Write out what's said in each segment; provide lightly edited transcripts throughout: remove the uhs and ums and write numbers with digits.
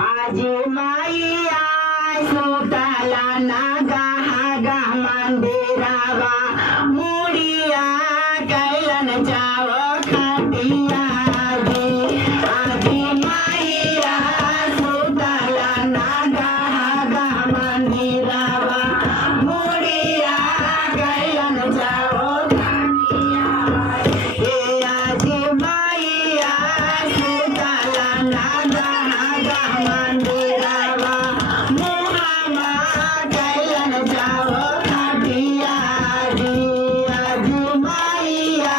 आजी माईया सुताला नागा हागा मंदिरावा मुडिया कैलन जाव खातिया आजी माईया सुताला नागा हागा मंदिरावा मुडिया कैलन जाव खातिया ए आजी माईया सुताला नागा हागा मंदिरावा मुहामा कैलन जाव खातिया आजी माईया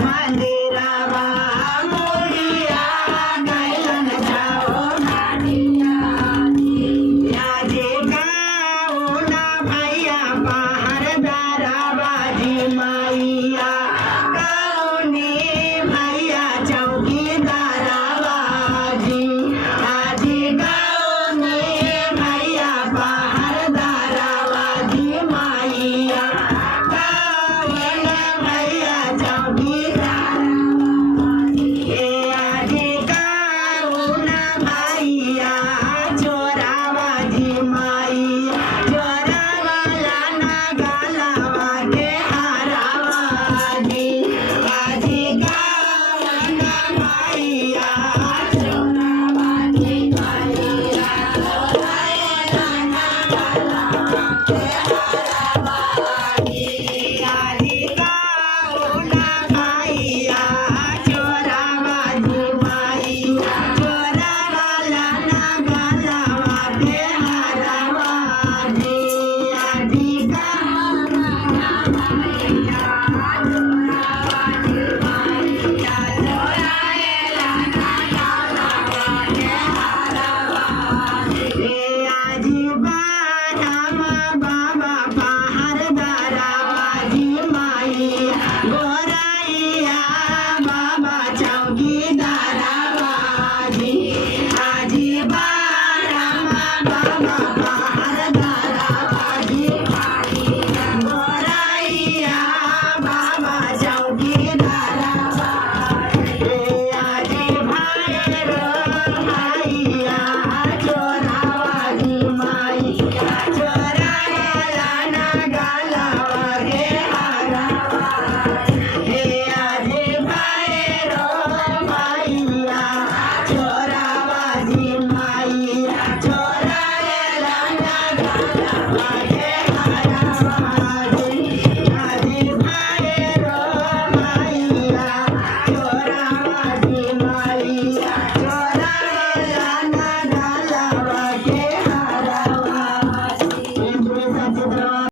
मंदिरावा मुडिया कैलन जाव खातिया आजी गाऊना भैया पहरदाराबाजी माईया गाऊनी भैया चौकीदाराबाजी आजी गाऊनी भैया पहरदाराबाजी माईया गाऊना भैया चौकीदाराबाजी ए आजी गाऊना भैया चोराबाजी माईया चोरावाला नागालावा के हाराबाजी आजी गाऊना भैया चोराबाजी माईया चोरावाला नागालावा के हाराबाजी आजी गाऊना भैया चोराबाजी माईया चोरावाला नागालावा के हाराबाजी आजी गाऊना भैया चोराबाजी माईया चोरावाला नागालावा के हाराबाजी ए आजी बारामा बाबा पहरदाराबाजी माईया गोराइया बाबा चौकीदाराबाजी आजी बारामा बाबा पहरदाराबाजी माईया गोराइया बाबा चौकीदाराबाजी ए आजी भैरो भैया चोराबाजी माईया चोरावाला नागालावा के हाराबाजी ए आजी भैरो भैया चोराबाजी माईया चोरावाला नागालावा के हाराबाजी आजी भैरो भैया चोरावाला